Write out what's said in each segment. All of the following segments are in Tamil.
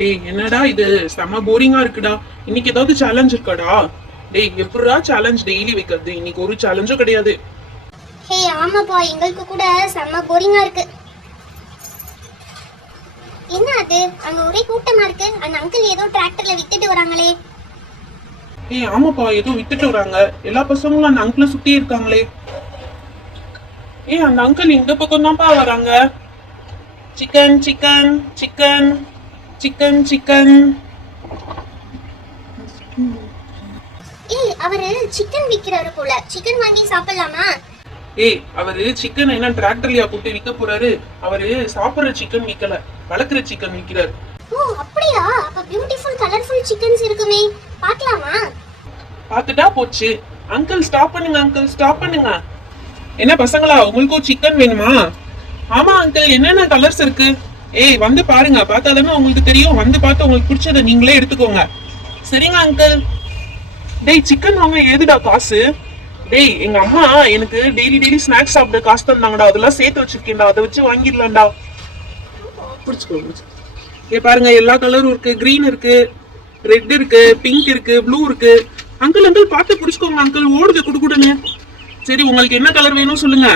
டேய் என்னடா இது செம போரிங்கா இருக்குடா. இன்னைக்கு ஏதாவது சேலஞ்ச் இருக்காடா? டேய் எப்படிடா சேலஞ்ச் டெய்லி வைக்கிறது? இன்னைக்கு ஒரு சேலஞ்சும் கிடையாது. ஹே ஆமாப்பா, எங்களுக்கு கூட செம்ம போரிங்கா இருக்கு. என்ன அது அங்க ஒரே கூட்டமா இருக்கு? அந்த அங்கிள் ஏதோ டிராக்டர்ல வித்துட்டு வராங்களே. ஏய் ஆமாப்பா, ஏதோ வித்துட்டு வராங்க. எல்லா பசங்களும் அந்த அங்கிளை சுத்தி இருக்காங்களே. ஏய் அந்த அங்கிள் இந்த பக்கம் தான்ப்பா வராங்க. Chicken chicken chicken chicken chicken. ஏய் அவரு சிக்கன் விக்கிறாரு போல. சிக்கன் வாங்கி சாப்பிடலாமா? ஏய் அவரு சிக்கன் என்ன டிராக்டர்லயா போட்டு விற்க போறாரு? அவரு சாப்பிடுற சிக்கன் விக்கல, வளர்க்குற சிக்கன் விக்கிறாரு. ஓ அப்படியா? அப்ப பியூட்டிஃபுல் கலர்ஃபுல் சிக்கன்ஸ் இருக்குமே, பார்க்கலாமா? பார்த்துட்டா போச்சு. அங்கிள் ஸ்டாப் பண்ணுங்க, அங்கிள் ஸ்டாப் பண்ணுங்க. என்ன பசங்களா, உங்களுக்கும் சிக்கன் வேணுமா? ஆமா அங்கிள், என்னென்ன கலர்ஸ் இருக்கு? ஏய் வந்து பாருங்க, பார்த்தாதானே உங்களுக்கு தெரியும். வந்து பார்த்து உங்களுக்கு பிடிச்சதை நீங்களே எடுத்துக்கோங்க. சரிங்க அங்கிள். டேய் சிக்கன் வாங்க ஏதுடா காசு? டேய் எங்க அம்மா எனக்கு டெய்லி ஸ்நாக்ஸ் சாப்பிட காசு தந்தாங்கடா, அதெல்லாம் சேர்த்து வச்சிருக்கேன்டா, அதை வச்சு வாங்கிடலாம்டா. பிடிச்சிக்கோ. ஏ பாருங்க, எல்லா கலரும் இருக்கு. கிரீன் இருக்கு, ரெட் இருக்கு, பிங்க் இருக்கு, ப்ளூ இருக்கு. அங்கிள் அங்கிள் பார்த்து பிடிச்சிக்கோங்க அங்கிள், ஓடுது குடுக்குடுன்னு. சரி உங்களுக்கு என்ன கலர் வேணும் சொல்லுங்க.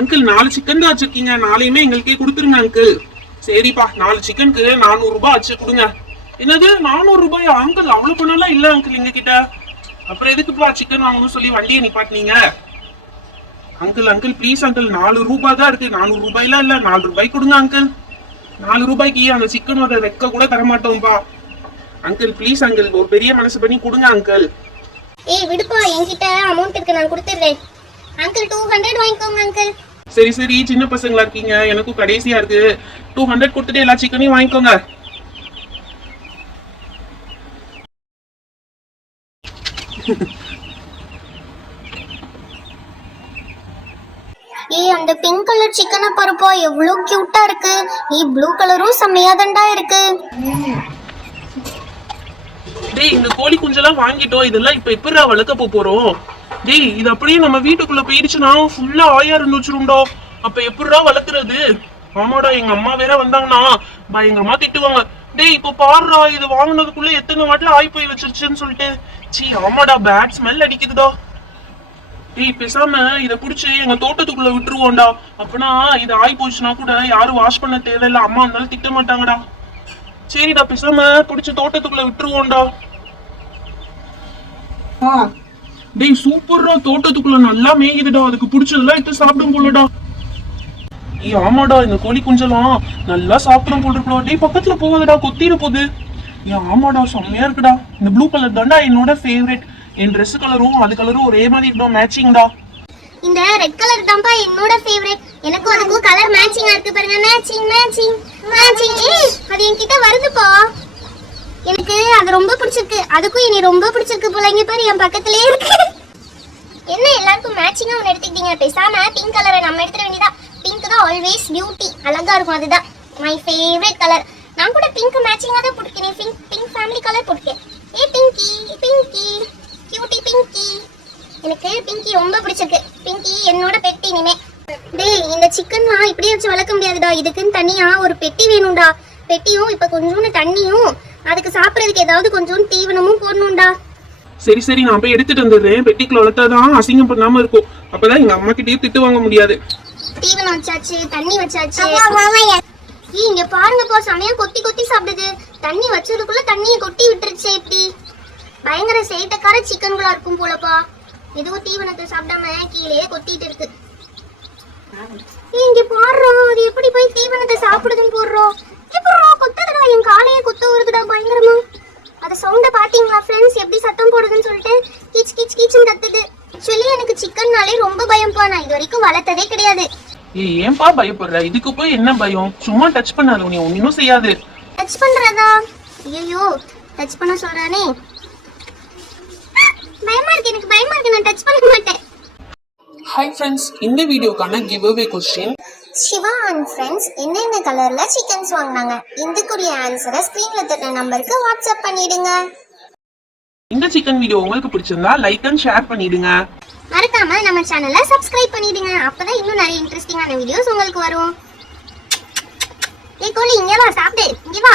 அங்கிள் 4 சிக்கன் தான் வச்சிருக்கீங்க, 4யுமே எங்களுக்கே கொடுத்துருங்க அங்கிள். சரிப்பா, 4 சிக்கனுக்கு 400 ரூபாய் ஆச்சு, கொடுங்க. என்னது 400 ரூபாயா அங்கிள்? அவ்வளவு பணம்லாம் இல்ல அங்கிள் எங்க கிட்ட. அப்புறம் எதுக்குப்பா சிக்கன் வாங்கணும்னு சொல்லி வண்டியை நிப்பாட்டினீங்க? அங்கிள் அங்கிள் ப்ளீஸ் அங்கிள், 4 ரூபாய் தான் இருக்கு. 400 ரூபாய்லாம் இல்ல, 4 ரூபாய் கொடுங்க அங்கிள். 4 ரூபாய்க்கு அந்த சிக்கனோட ரெக்க கூட தரமாட்டோம்பா. அங்கிள் ப்ளீஸ் அங்கிள், ஒரு பெரிய மனசு பண்ணி கொடுங்க அங்கிள். ஏய் விடுப்பா, என்கிட்ட அமௌண்ட் இருக்கு, நான் கொடுத்துறேன். அங்கிள் 200 வாங்கிக்கோங்க அங்கிள். சரி சரி, சின்ன பசங்களா இருக்கீங்க, எனக்கும் கடைசியா இருக்கு. 200 கொடுத்துட்டு எல்லா சிக்கனையும் வாங்கிக்கோங்க. ஏய் அந்த பிங்க் கலர் சிக்கனை பாருப்பா, எவ்வளவு கியூட்டா இருக்கு. ப்ளூ கலரும் செம்மையா தான்டா இருக்கு. டேய் இந்த கோழி குஞ்செல்லாம் வாங்கிட்டோம், இதெல்லாம் இப்ப எப்படிடா வளர்க்க போறோம்? டேய் இது அப்படியே நம்ம வீட்டுக்குள்ள போயிடுச்சுன்னா ஃபுல்லா ஆயா இருந்து வச்சிருந்தோ, அப்ப எப்படிடா வளர்க்குறது? ஆமாடா, எங்க அம்மா வேற வந்தாங்கன்னா பயங்கரமா திட்டுவாங்க. டேய் இப்ப பாருடா, இது வாங்கினதுக்குள்ள எத்தனை வாட்டில ஆய் போய் வச்சிருச்சுன்னு சொல்லிட்டு. சீ ஆமாடா, பேட் ஸ்மெல் அடிக்குதுடா. டேய் பேசாம இத புடிச்சு எங்க தோட்டத்துக்குள்ள விட்டுருவோம்டா. அப்பனா இது ஆய் போச்சுன்னா கூட யாரும் வாஷ் பண்ண தேவையில்ல, அம்மா இருந்தாலும் திட்ட மாட்டாங்கடா. சரிடா, பேசாம புடிச்சு தோட்டத்துக்குள்ள விட்டுருவோம்டா. டேய் சூப்பர்டா, தோட்டத்துக்குள்ள நல்லா மேயுதுடா, அதுக்கு பிடிச்சதெல்லாம் எடுத்து சாப்பிடும் போலடா. ஏய் ஆமாடா, இந்த கோழி குஞ்செல்லாம் நல்லா சாப்பிடும் போல இருக்கா. டேய் பக்கத்துல போகாதடா, கொத்திர போகுது. ஏன் ஆமாடா, செம்மையா இருக்குடா. இந்த ப்ளூ கலர் தான்டா என்னோட ஃபேவரட். என் ட்ரெஸ் கலரும் அது கலரும் ஒரே மாதிரி இருக்கும், மேட்சிங்டா. இந்த ரெட் கலர் தான்ப்பா என்னோட ஃபேவரட். எனக்கும் அதுக்கும் கலர் மேட்சிங்கா இருக்கு பாருங்க. Matching matching matching. ஏய் அது என்கிட்ட வருதுப்பா, எனக்கு அது ரொம்ப பிடிச்சிருக்கு. அதுக்கும் இனி ரொம்ப பிடிச்சிருக்கு போல. இங்க பாரு, என் பக்கத்துலயே இருக்கு. என்ன எல்லாருக்கும் மேட்சிங்கா ஒன்று எடுத்துக்கிட்டீங்க? பேசாம பிங்க் கலரை நம்ம எடுத்துட வேண்டியதா. பிங்க் தான் ஆல்வேஸ் பியூட்டி, அழகா இருக்கும். அதுதான் மை ஃபேவரட் கலர். நான் கூட பிங்க் மேட்சிங்கா தான் போட்டுக்கிறேன். பிங்க் ஃபேமிலி கலர் போட்டுக்கேன். ஏ பிங்கி பிங்கி கியூட்டி பிங்கி. எனக்கு பிங்கி ரொம்ப பிடிச்சிருக்கு. பிங்கி என்னோட பெட்டி இனிமே. டேய் இந்த சிக்கன்லாம் இப்படியே வச்சு வளர்க்க முடியாதுடா, இதுக்குன்னு தனியா ஒரு பெட்டி வேணும்டா. பெட்டியும் இப்ப கொஞ்சோண்டு தண்ணியும், அதுக்கு சாப்பிடறதுக்கு ஏதாவது கொஞ்சோண்டு தீவனமும் போடணும்டா. சரி சரி, நான் போய் எடுத்துட்டு வந்துடுறேன். பெட்டிக்குள்ள வளர்த்தாதான் அசிங்கம் பண்ணாம இருக்கும். அப்பதான் எங்க அம்மா கிட்டே திட்டு வாங்க முடியாது. தீவனம் வச்சாச்சு, தண்ணி வச்சாச்சு. இங்க பாருங்கப்பா, சமயம் கொத்தி கொத்தி சாப்பிடுது. தண்ணி வச்சதுக்குள்ள தண்ணியை கொட்டி விட்டுருச்சு. இப்படி பயங்கர சேட்டக்கார சிக்கன்களா இருக்கும் போலப்பா. எதுவும் தீவனத்தை சாப்பிடாம கீழே கொத்திட்டு இருக்கு. இங்க போடுறோம், அது எப்படி போய் தீவனத்தை சாப்பிடுதுன்னு போடுறோம். எப்படிறோம் கொத்ததுடா, என் காலையே கொத்த வருதுடா பயங்கரமா. அத சவுண்ட பாத்தீங்களா ஃப்ரெண்ட்ஸ், எப்படி சத்தம் போடுதுன்னு சொல்லிட்டு? கீச் கீச் கீச்சுன்னு கத்துது. ஆக்சுவலி எனக்கு சிக்கன்னாலே ரொம்ப பயம்பா, நான் இது வரைக்கும் வளர்த்ததே கிடையாது. ஏய் ஏன்பா பயப்படுற? இதுக்கு போய் என்ன பயம்? சும்மா டச் பண்ணாத, நீ ஒண்ணும் செய்யாது. டச் பண்றதா? ஐயோ டச் பண்ண சொல்றானே, பயமா இருக்கு. எனக்கு பயமா இருக்கு, நான் டச் பண்ண மாட்டேன். ஹாய் ஃப்ரெண்ட்ஸ், இந்த வீடியோக்கான giveaway question. Shiva and friends என்னென்ன கலர்ல சிக்கன்ஸ் வாங்குனாங்க? இதுக்குரிய ஆன்சரை ஸ்கிரீன்ல தெரிய நம்பருக்கு வாட்ஸ்அப் பண்ணிடுங்க. இந்த சிக்கன் வீடியோ உங்களுக்கு பிடிச்சிருந்தா லைக் அண்ட் ஷேர் பண்ணிடுங்க. மறக்காம நம்ம சேனலை சப்ஸ்கிரைப் பண்ணிடுங்க, அப்பதான் இன்னும் நிறைய இன்ட்ரெஸ்டிங்கான வீடியோஸ் உங்களுக்கு வரும். ஏய் கோலி இங்க வா, சாப்பிடு, இங்க வா.